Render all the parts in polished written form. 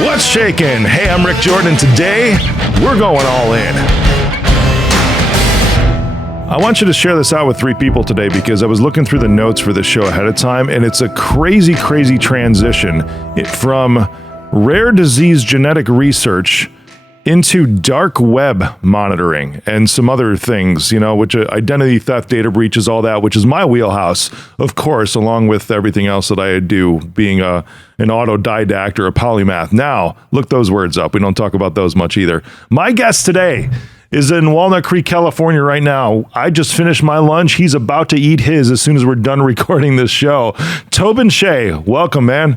What's shaking? Hey, I'm Rick Jordan, and today we're going all in. I want you to share this out with 3 people today because I was looking through the notes for this show ahead of time, and it's a crazy, crazy transition from rare disease genetic research into dark web monitoring and some other things, which identity theft, data breaches, all that, which is my wheelhouse, of course, along with everything else that I do, being an autodidact or a polymath. Now, look those words up. We don't talk about those much either. My guest today is in Walnut Creek, California right now. I just finished my lunch. He's about to eat his as soon as we're done recording this show. Tobin Shea, welcome, man.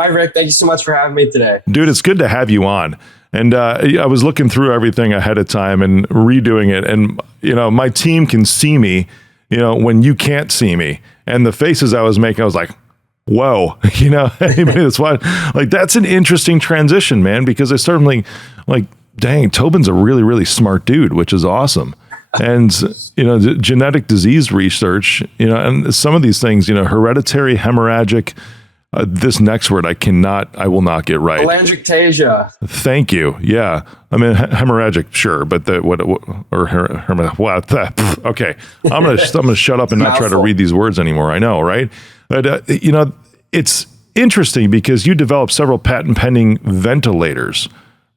Hi, Rick. Thank you so much for having me today. Dude, it's good to have you on. And I was looking through everything ahead of time and redoing it. And, my team can see me, when you can't see me. And the faces I was making, I was like, whoa, that's why, that's an interesting transition, man, because I started like, dang, Tobin's a really, really smart dude, which is awesome. And, genetic disease research, and some of these things, hereditary, hemorrhagic, this next word I will not get right. Telangiectasia. Thank you. Yeah. I mean, hemorrhagic, sure, but okay. I'm gonna shut up and not try to read these words anymore. I know, right? But it's interesting because you developed several patent pending ventilators,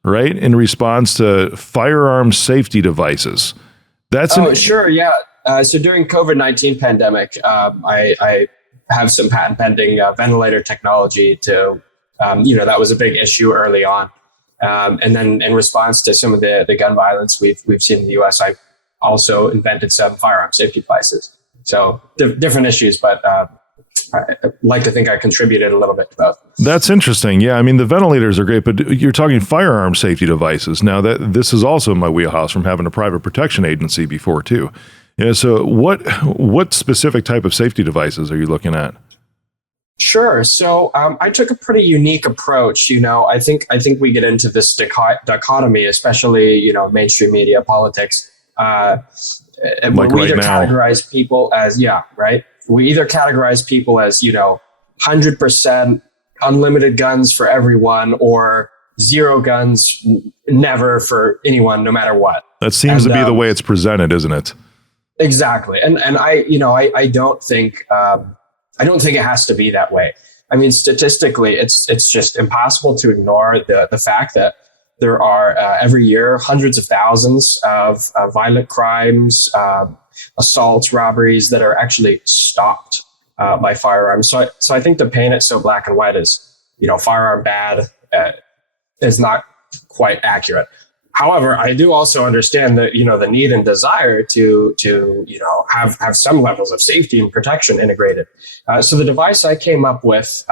right, in response to firearm safety devices. Sure, yeah. So during COVID-19 pandemic, I have some patent pending ventilator technology to, that was a big issue early on. And then in response to some of the gun violence we've seen in the US, I also invented some firearm safety devices. So different issues, but I like to think I contributed a little bit to both. That's interesting. Yeah, I mean, the ventilators are great, but you're talking firearm safety devices. Now, this is also in my wheelhouse from having a private protection agency before, too. Yeah. So what specific type of safety devices are you looking at? Sure. So I took a pretty unique approach. I think we get into this dichotomy, especially mainstream media, politics. We either categorize people as We either categorize people as 100% unlimited guns for everyone, or 0 guns, never for anyone, no matter what. That seems to be the way it's presented, isn't it? Exactly. And I don't think it has to be that way. I mean, statistically, it's just impossible to ignore the fact that there are every year hundreds of thousands of violent crimes, assaults, robberies that are actually stopped by firearms. So I think to paint it so black and white as, firearm bad is not quite accurate. However, I do also understand that, the need and desire to have some levels of safety and protection integrated. So the device I came up with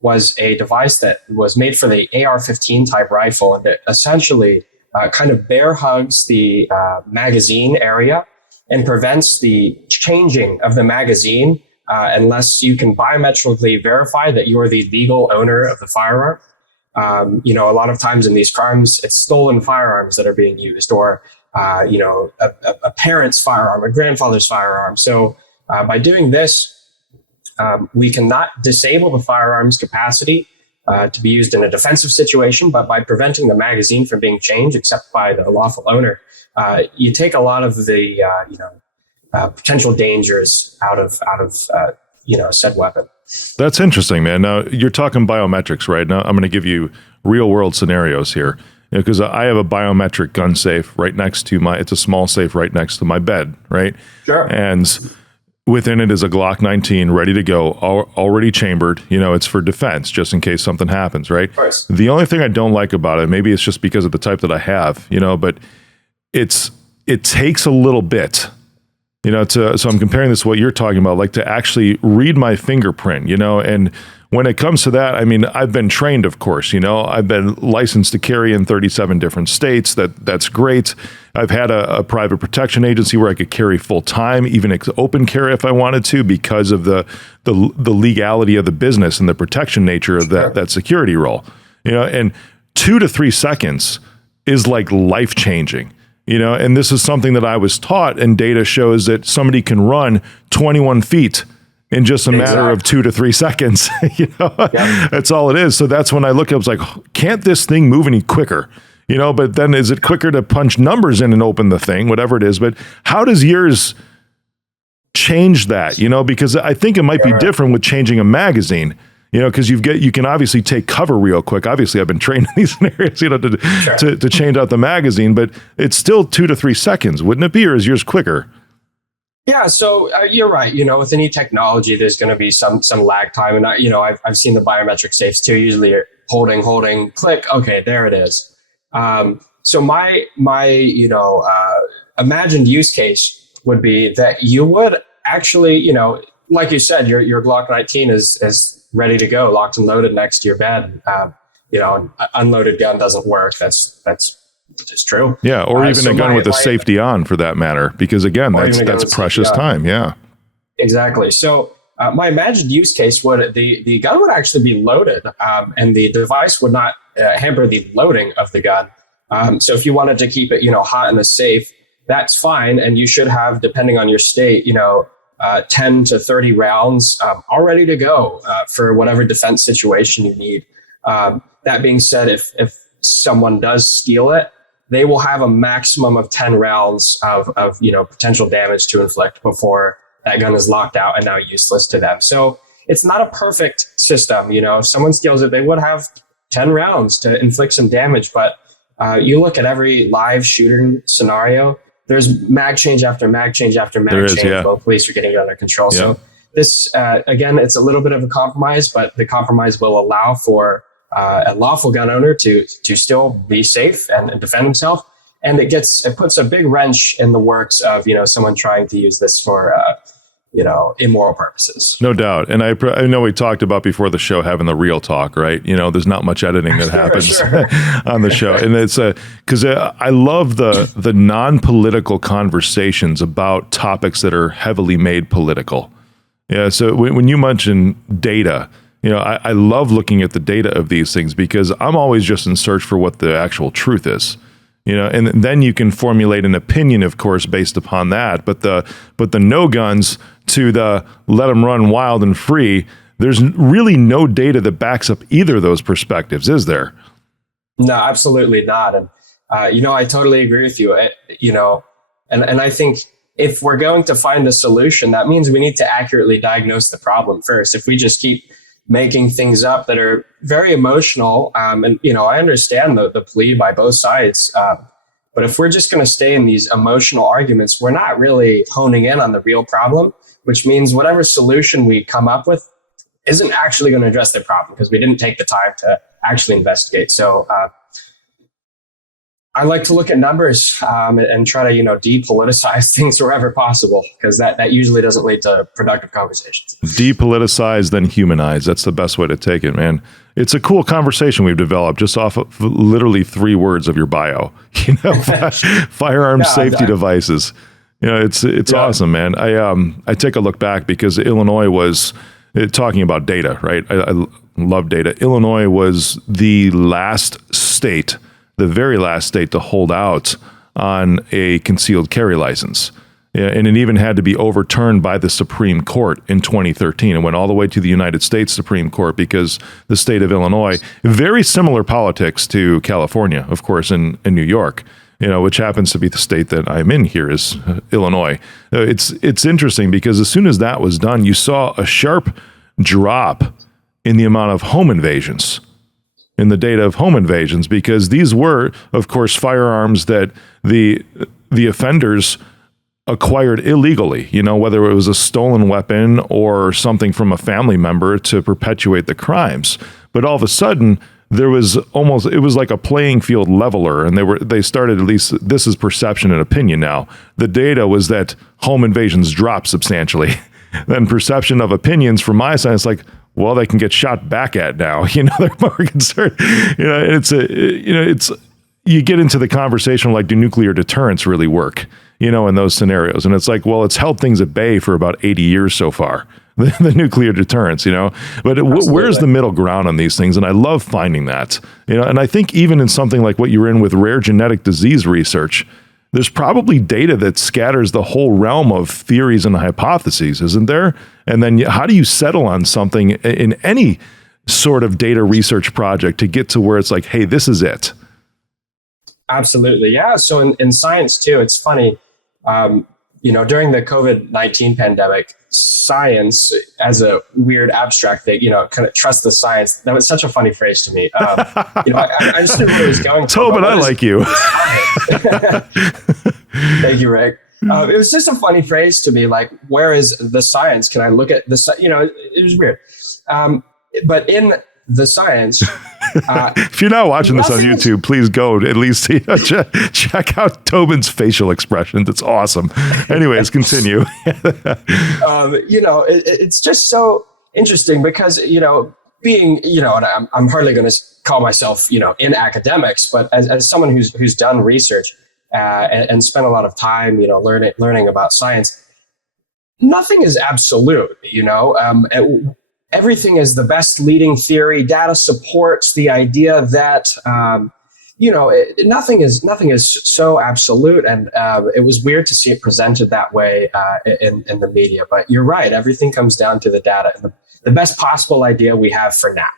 was a device that was made for the AR-15 type rifle, and it essentially kind of bear hugs the magazine area and prevents the changing of the magazine unless you can biometrically verify that you are the legal owner of the firearm. A lot of times in these crimes, it's stolen firearms that are being used, or, a parent's firearm, a grandfather's firearm. So by doing this, we cannot disable the firearm's capacity to be used in a defensive situation, but by preventing the magazine from being changed except by the lawful owner, you take a lot of the, potential dangers out of said weapon. That's interesting, man. Now, you're talking biometrics, right? Now, I'm going to give you real world scenarios here, because I have a biometric gun safe right next to it's a small safe right next to my bed, right? Sure. And within it is a Glock 19 ready to go, already chambered. It's for defense, just in case something happens, right? Of course. The only thing I don't like about it, maybe it's just because of the type that I have, but it takes a little bit. So I'm comparing this to what you're talking about, like to actually read my fingerprint, and when it comes to that, I mean, I've been trained, of course, I've been licensed to carry in 37 different states. That's great. I've had a private protection agency where I could carry full time, even open carry if I wanted to, because of the legality of the business and the protection nature of that security role, and 2 to 3 seconds is like life changing. And this is something that I was taught, and data shows that somebody can run 21 feet in just a matter of 2 to 3 seconds. That's all it is. So that's when I look, I was like, can't this thing move any quicker? But then is it quicker to punch numbers in and open the thing, whatever it is? But how does yours change that? Because I think it might be different with changing a magazine. Because you can obviously take cover real quick. Obviously, I've been trained in these scenarios, to change out the magazine, but it's still 2 to 3 seconds, wouldn't it be? Or is yours quicker? Yeah, so you're right. With any technology, there's going to be some lag time, and I've seen the biometric safes too. Usually, you're holding, click. Okay, there it is. So my imagined use case would be that you would actually, like you said, your Glock 19 is ready to go, locked and loaded next to your bed. An unloaded gun doesn't work. That's just true. Yeah, or even a gun with the safety on, for that matter, because again, that's precious time. Yeah, exactly. So my imagined use case would the gun would actually be loaded, and the device would not hamper the loading of the gun. So if you wanted to keep it, hot in a safe, that's fine, and you should have, depending on your state, 10 to 30 rounds all ready to go for whatever defense situation you need. That being said, if someone does steal it, they will have a maximum of 10 rounds of potential damage to inflict before that gun is locked out and now useless to them. So it's not a perfect system. If someone steals it, they would have 10 rounds to inflict some damage. But you look at every live shooting scenario, there's mag change after mag change after mag change. Yeah. Both police are getting it under control. Yeah. So this, again, it's a little bit of a compromise, but the compromise will allow for a lawful gun owner to still be safe and defend himself. And it puts a big wrench in the works of, someone trying to use this for, immoral purposes. No doubt. And I know we talked about before the show having the real talk, right? There's not much editing that happens on the show. And it's because I love the non-political conversations about topics that are heavily made political. Yeah. So when you mention data, I love looking at the data of these things because I'm always just in search for what the actual truth is. And then you can formulate an opinion, of course, based upon that. But the no guns to the let them run wild and free, there's really no data that backs up either of those perspectives, is there? No, absolutely not. And I totally agree with you. And I think if we're going to find a solution, that means we need to accurately diagnose the problem first. If we just keep making things up that are very emotional. And, I understand the plea by both sides. But if we're just going to stay in these emotional arguments, we're not really honing in on the real problem, which means whatever solution we come up with isn't actually going to address the problem because we didn't take the time to actually investigate. So I like to look at numbers and try to, depoliticize things wherever possible, because that usually doesn't lead to productive conversations. Depoliticize, then humanize. That's the best way to take it, man. It's a cool conversation we've developed just off of literally 3 words of your bio. Firearm safety devices. It's awesome, man. I take a look back because Illinois was talking about data, right? I love data. Illinois was the very last state to hold out on a concealed carry license. Yeah, and it even had to be overturned by the Supreme Court in 2013. It went all the way to the United States Supreme Court because the state of Illinois, very similar politics to California, of course, in New York, which happens to be the state that I'm in here is Illinois. It's interesting because as soon as that was done, you saw a sharp drop in the amount of home invasions. In the data of home invasions, because these were, of course, firearms that the offenders acquired illegally, whether it was a stolen weapon or something from a family member to perpetuate the crimes. But all of a sudden, it was like a playing field leveler, and they started, at least this is perception and opinion now. The data was that home invasions dropped substantially. Then perception of opinions from my side, it's like, well, they can get shot back at now. They're more concerned. You get into the conversation like, do nuclear deterrents really work? In those scenarios, and it's like, well, it's held things at bay for about 80 years so far. The nuclear deterrents, But where's the middle ground on these things? And I love finding that. And I think even in something like what you're in with rare genetic disease research, there's probably data that scatters the whole realm of theories and hypotheses, isn't there? And then how do you settle on something in any sort of data research project to get to where it's like, hey, this is it? Absolutely. Yeah. So in science too, it's funny, during the COVID-19 pandemic, science as a weird abstract thing, kind of trust the science. That was such a funny phrase to me. I just knew where it was going. Tobin, I like you. Thank you, Rick. It was just a funny phrase to me. Like, where is the science? Can I look at the, it was weird. But in the science, if you're not watching this on YouTube, please go at least check out Tobin's facial expressions. It's awesome. Anyways, continue. It's just so interesting because, being, and I'm hardly going to call myself, in academics, but as someone who's done research and spent a lot of time, learning about science, nothing is absolute, everything is the best leading theory. Data supports the idea that, nothing is so absolute. And it was weird to see it presented that way in the media. But you're right. Everything comes down to the data and the best possible idea we have for now.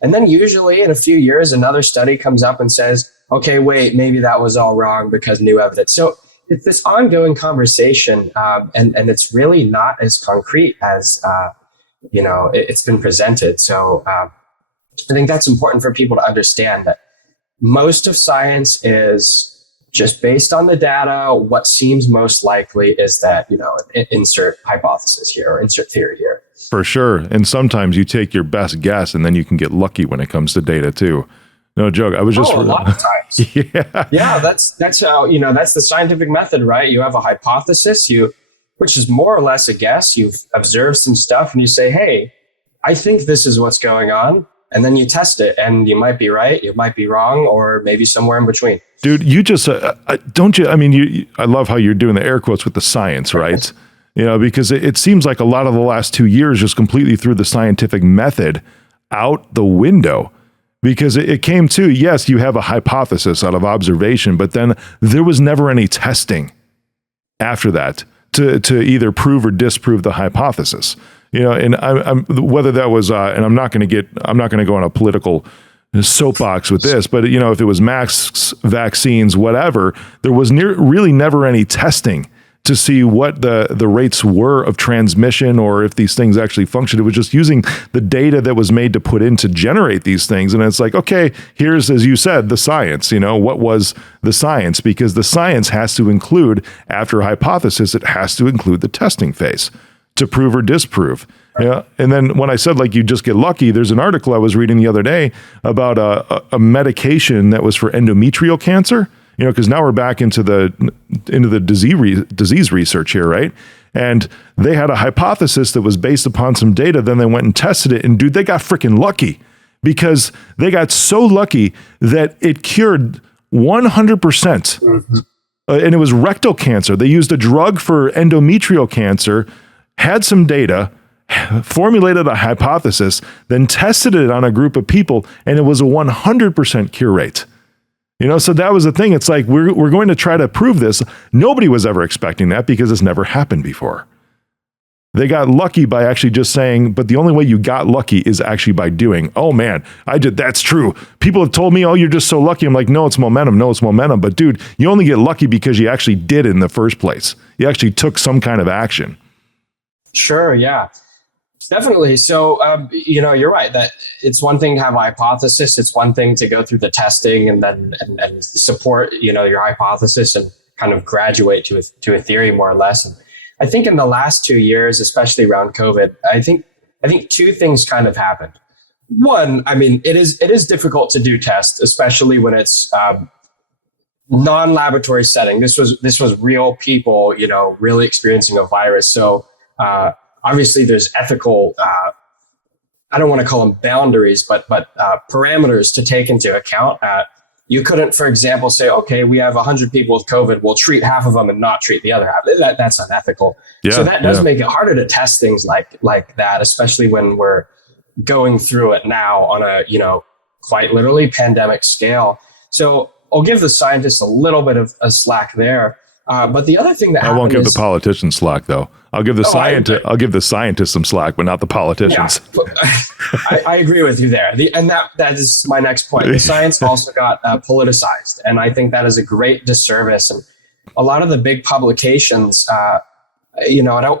And then usually in a few years, another study comes up and says, okay, wait, maybe that was all wrong because new evidence. So it's this ongoing conversation, and it's really not as concrete as it's been presented. So I think that's important for people to understand that most of science is just based on the data. What seems most likely is that, insert hypothesis here or insert theory here. For sure. And sometimes you take your best guess and then you can get lucky when it comes to data too. No joke. I was just a lot of times. Yeah. That's how, that's the scientific method, right? You have a hypothesis, which is more or less a guess. You've observed some stuff and you say, hey, I think this is what's going on. And then you test it and you might be right, you might be wrong, or maybe somewhere in between. Dude, you just, don't you, I love how you're doing the air quotes with the science, right? Because it seems like a lot of the last 2 years just completely threw the scientific method out the window. Because it came to, yes, you have a hypothesis out of observation, but then there was never any testing after that to either prove or disprove the hypothesis, and I'm whether that was, and I'm not going to go on a political soapbox with this, but if it was masks, vaccines, whatever, there was really never any testing to see what the rates were of transmission or if these things actually functioned. It was just using the data that was made to put in to generate these things. And it's like, okay, here's, as you said, the science, what was the science? Because the science has to include, after a hypothesis, it has to include the testing phase to prove or disprove. Yeah. And then when I said, like, you just get lucky, there's an article I was reading the other day about a medication that was for endometrial cancer. Because now we're back into the disease research here, right? And they had a hypothesis that was based upon some data. Then they went and tested it, and dude, they got freaking lucky because they got so lucky that it cured 100%. Mm-hmm. And it was rectal cancer. They used a drug for endometrial cancer, had some data, formulated a hypothesis, then tested it on a group of people, and it was a 100% cure rate. So that was the thing. It's like, we're going to try to prove this. Nobody was ever expecting that because it's never happened before. They got lucky by actually just saying, but the only way you got lucky is actually by doing. Oh man, that's true. People have told me, oh, you're just so lucky. I'm like, no, it's momentum. But dude, you only get lucky because you actually did it in the first place. You actually took some kind of action. Sure. Yeah. Definitely. So, you're right that it's one thing to have a hypothesis. It's one thing to go through the testing and then and support, your hypothesis and kind of graduate to a theory more or less. And I think in the last 2 years, especially around COVID, I think two things kind of happened. One, it is difficult to do tests, especially when it's non-laboratory setting. This was real people, really experiencing a virus. So, obviously, there's ethical, I don't want to call them boundaries, but parameters to take into account. You couldn't, for example, say, okay, we have 100 people with COVID. We'll treat half of them and not treat the other half. That's unethical. Yeah, so that does make it harder to test things like that, especially when we're going through it now on a, quite literally pandemic scale. So I'll give the scientists a little bit of a slack there. But the other thing that I won't give the politicians slack, though. I'll give the scientists some slack, but not the politicians. Yeah, I agree with you there. And that is my next point. The science also got politicized, and I think that is a great disservice. And a lot of the big publications, I don't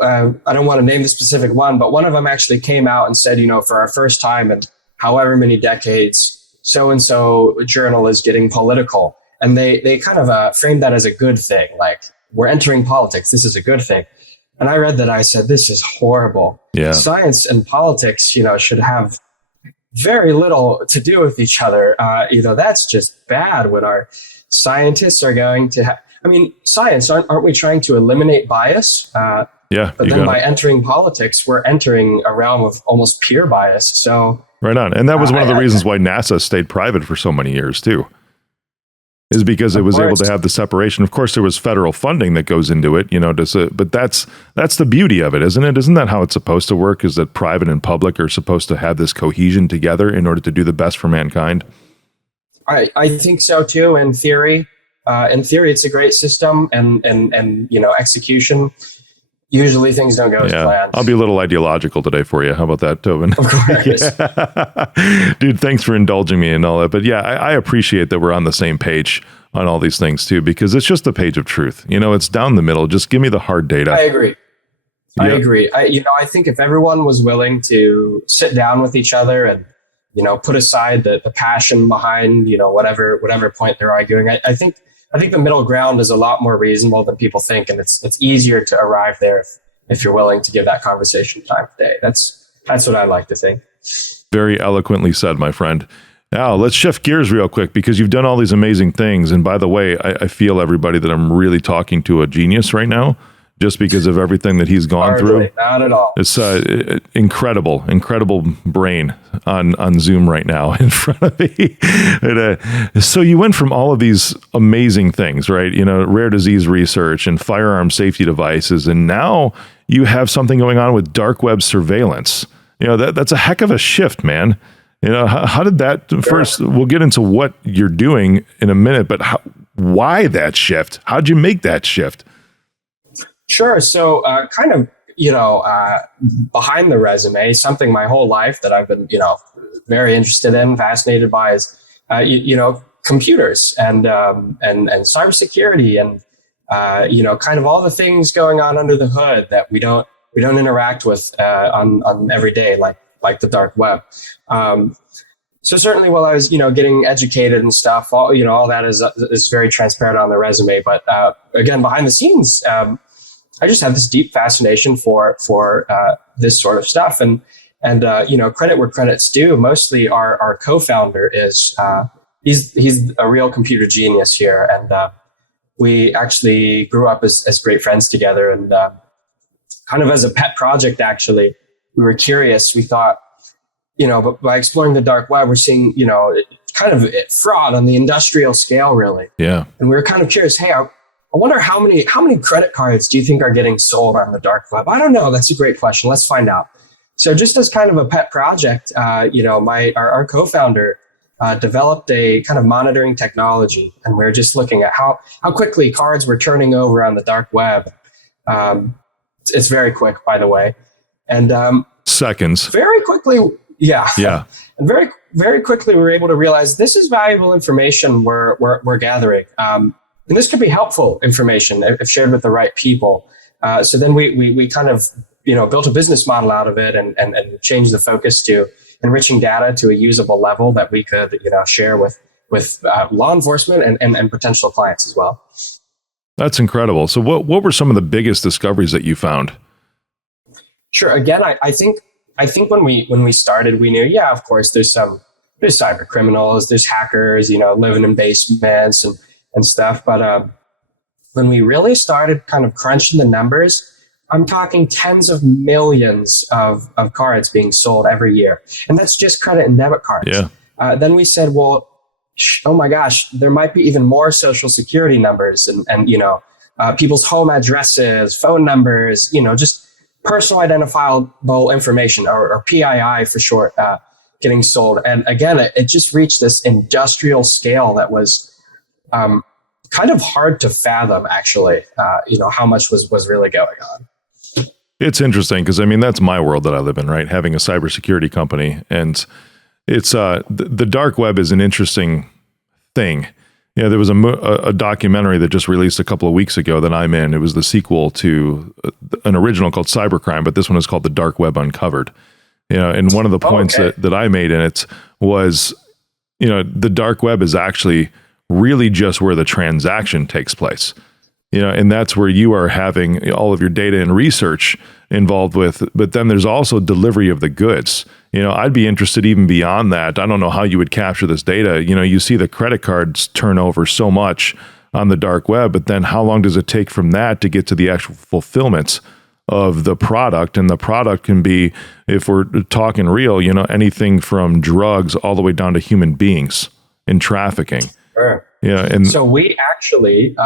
want to name the specific one, but one of them actually came out and said, for our first time in however many decades, so-and-so journal is getting political. And they kind of framed that as a good thing. Like, we're entering politics. This is a good thing. And I read that. I said, this is horrible. Yeah. Science and politics, should have very little to do with each other. That's just bad when our scientists are going to science, aren't we trying to eliminate bias? Yeah. But then by entering politics, we're entering a realm of almost pure bias. So right on. And that was one of the reasons why NASA stayed private for so many years too. Is because it was able to have the separation. Of course, there was federal funding that goes into it, but that's the beauty of it, isn't it? Isn't that how it's supposed to work? Is that private and public are supposed to have this cohesion together in order to do the best for mankind? I think so too. In theory, it's a great system, and execution. Usually things don't go as planned. I'll be a little ideological today for you. How about that, Tobin? Of course. Yeah. Dude, thanks for indulging me and all that. But yeah, I appreciate that we're on the same page on all these things too, because it's just a page of truth. It's down the middle. Just give me the hard data. I agree. I agree. I think if everyone was willing to sit down with each other and, put aside the passion behind, whatever point they're arguing, I think the middle ground is a lot more reasonable than people think, and it's easier to arrive there if you're willing to give that conversation time of day. That's what I like to think. Very eloquently said, my friend. Now, let's shift gears real quick, because you've done all these amazing things. And by the way, I feel, everybody, that I'm really talking to a genius right now, just because of everything that he's gone through. Not at all. It's incredible brain on Zoom right now in front of me. So you went from all of these amazing things, right? Rare disease research and firearm safety devices, and now you have something going on with dark web surveillance. That's a heck of a shift, man. How did that first? We'll get into what you're doing in a minute, but why that shift? How'd you make that shift? Sure. So behind the resume, something my whole life that I've been, very interested in, fascinated by is, computers and cybersecurity and, kind of all the things going on under the hood that we don't interact with on every day, like the dark web. So certainly while I was, getting educated and stuff, all that is very transparent on the resume. But again, behind the scenes, I just have this deep fascination for this sort of stuff, and credit where credit's due. Mostly, our co-founder is he's a real computer genius here, and we actually grew up as great friends together, and kind of as a pet project. Actually, we were curious. We thought, but by exploring the dark web, we're seeing kind of fraud on the industrial scale, really. Yeah, and we were kind of curious. Hey, I wonder how many credit cards do you think are getting sold on the dark web? I don't know. That's a great question. Let's find out. So just as kind of a pet project, our co-founder developed a kind of monitoring technology, and we're just looking at how quickly cards were turning over on the dark web. It's very quick, by the way, and seconds. Very quickly, yeah. And very very quickly, we were able to realize this is valuable information we're gathering. And this could be helpful information if shared with the right people. So then we kind of, built a business model out of it and changed the focus to enriching data to a usable level that we could, share with law enforcement and potential clients as well. That's incredible. So what were some of the biggest discoveries that you found? Sure. Again, I think when we started, we knew, of course, there's cyber criminals, there's hackers, living in basements and stuff. But when we really started kind of crunching the numbers, I'm talking tens of millions of cards being sold every year. And that's just credit and debit cards. Yeah. Then we said, well, oh my gosh, there might be even more social security numbers and people's home addresses, phone numbers, just personal identifiable information, or PII for short. getting sold. And again, it just reached this industrial scale that was kind of hard to fathom, actually, how much was really going on. It's interesting because, I mean, that's my world that I live in, right? Having a cybersecurity company. And it's the dark web is an interesting thing. Yeah, there was a documentary that just released a couple of weeks ago that I'm in. It was the sequel to an original called Cybercrime, but this one is called The Dark Web Uncovered. And one of the points that I made in it was, the dark web is actually really just where the transaction takes place. And that's where you are having all of your data and research involved with, but then there's also delivery of the goods. I'd be interested even beyond that. I don't know how you would capture this data. You see the credit cards turn over so much on the dark web, but then how long does it take from that to get to the actual fulfillment of the product? And the product can be, if we're talking real, anything from drugs all the way down to human beings in trafficking. Sure. Yeah. And so we actually,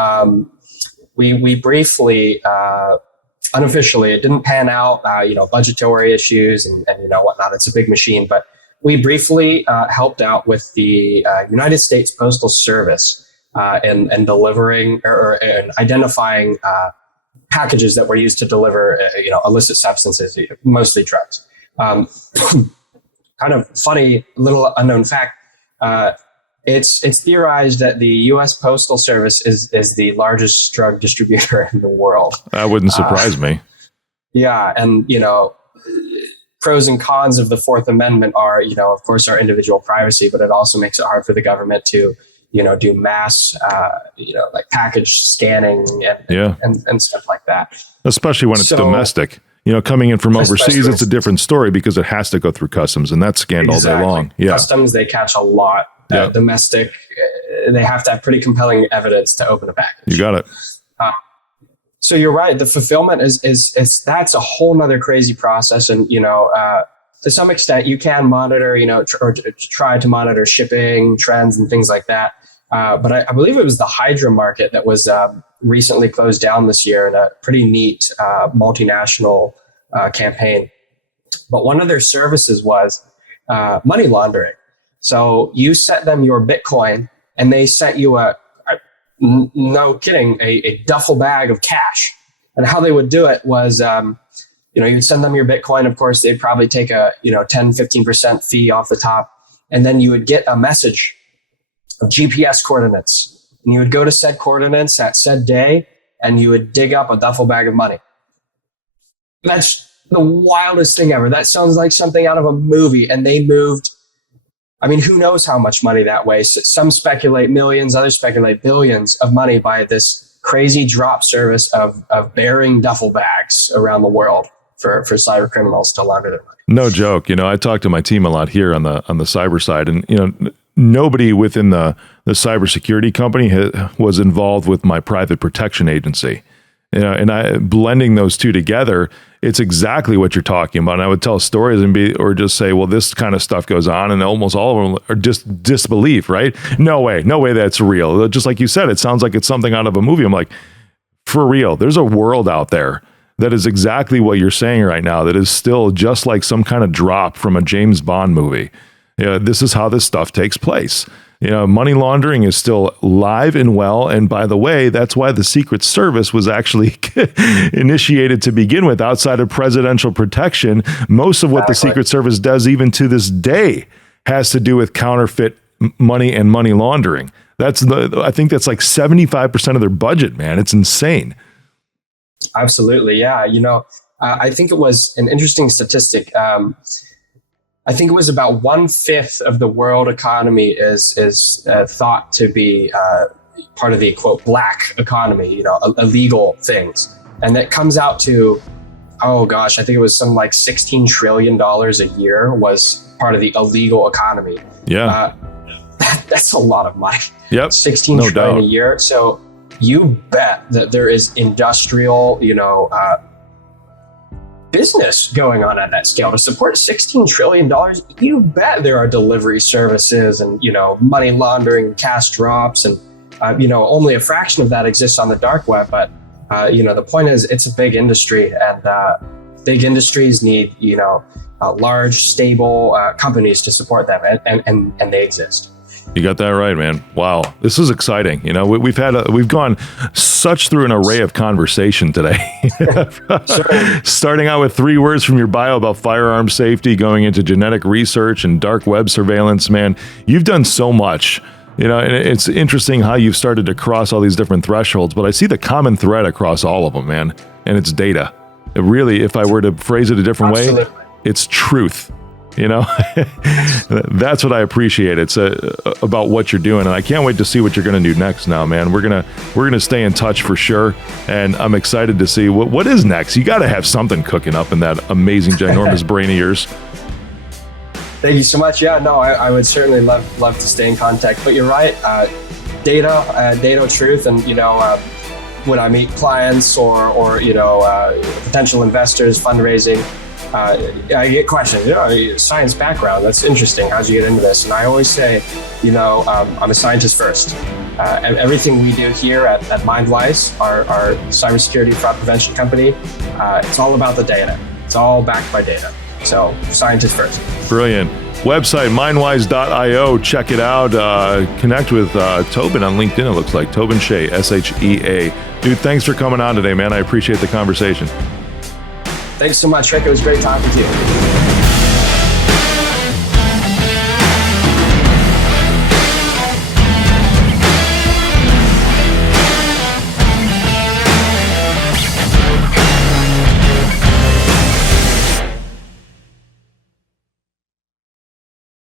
we briefly, unofficially, it didn't pan out, budgetary issues and whatnot. It's a big machine, but we briefly helped out with the United States Postal Service in delivering or in identifying packages that were used to deliver, illicit substances, mostly drugs. Kind of funny little unknown fact. It's theorized that the U.S. Postal Service is the largest drug distributor in the world. That wouldn't surprise me. Yeah, and pros and cons of the Fourth Amendment are, of course, our individual privacy, but it also makes it hard for the government to, do mass, like package scanning and stuff like that. Especially when it's domestic. Coming in from overseas, it's a different story because it has to go through customs, and that's scanned all day long. Yeah, customs, they catch a lot. Domestic, they have to have pretty compelling evidence to open a package. You got it. So you're right. The fulfillment is that's a whole nother crazy process, and to some extent you can monitor, or try to monitor shipping trends and things like that. But I believe it was the Hydra market that was recently closed down this year in a pretty neat multinational campaign. But one of their services was money laundering. So you sent them your Bitcoin and they sent you no kidding, a duffel bag of cash. And how they would do it was, you'd send them your Bitcoin. Of course, they'd probably take a, 10, 15% fee off the top. And then you would get a message of GPS coordinates. And you would go to said coordinates at said day, and you would dig up a duffel bag of money. That's the wildest thing ever. That sounds like something out of a movie. And they moved, who knows how much money that way. Some speculate millions, others speculate billions of money by this crazy drop service of bearing duffel bags around the world for cyber criminals to launder their money. No joke. I talk to my team a lot here on the cyber side, and nobody within the cybersecurity company was involved with my private protection agency. And I blending those two together, it's exactly what you're talking about. And I would tell stories or just say, well, this kind of stuff goes on, and almost all of them are just disbelief, right? No way that's real. Just like you said, it sounds like it's something out of a movie. I'm like, for real, there's a world out there that is exactly what you're saying right now, that is still just like some kind of drop from a James Bond movie. This is how this stuff takes place. Money laundering is still live and well. And by the way, that's why the Secret Service was actually initiated to begin with, outside of presidential protection. Most of what the Secret Service does, even to this day, has to do with counterfeit money and money laundering. I think that's like 75% of their budget, man. It's insane. Absolutely. Yeah. I think it was an interesting statistic. I think it was about 1/5 of the world economy is thought to be part of the quote black economy, illegal things, and that comes out to, oh gosh, I think it was something like $16 trillion a year was part of the illegal economy. Yeah, that's a lot of money. Yep, 16 no trillion doubt. a year. So you bet that there is industrial, business going on at that scale to support $16 trillion. You bet there are delivery services and, money laundering, cash drops, and, only a fraction of that exists on the dark web. But, the point is it's a big industry, and big industries need, large, stable companies to support them, and they exist. You got that right, man. Wow, this is exciting. You know, we've gone such through an array of conversation today. Starting out with 3 words from your bio about firearm safety, going into genetic research and dark web surveillance. Man, you've done so much. You know, and it's interesting how you've started to cross all these different thresholds. But I see the common thread across all of them, man, and it's data. It really, if I were to phrase it a different way, it's truth. You know, that's what I appreciate. It's about what you're doing, and I can't wait to see what you're going to do next. Now, man, we're gonna stay in touch for sure, and I'm excited to see what is next. You got to have something cooking up in that amazing, ginormous brain of yours. Thank you so much. Yeah, no, I would certainly love to stay in contact. But you're right, data, truth, and when I meet clients or potential investors, fundraising. I get questions, science background, that's interesting. How'd you get into this? And I always say, I'm a scientist first. And everything we do here at Mindwise, our cybersecurity fraud prevention company, it's all about the data. It's all backed by data. So scientist first. Brilliant. Website, mindwise.io. Check it out. Connect with Tobin on LinkedIn, it looks like. Tobin Shea, Shea. Dude, thanks for coming on today, man. I appreciate the conversation. Thanks so much, Rick. It was great talking to you.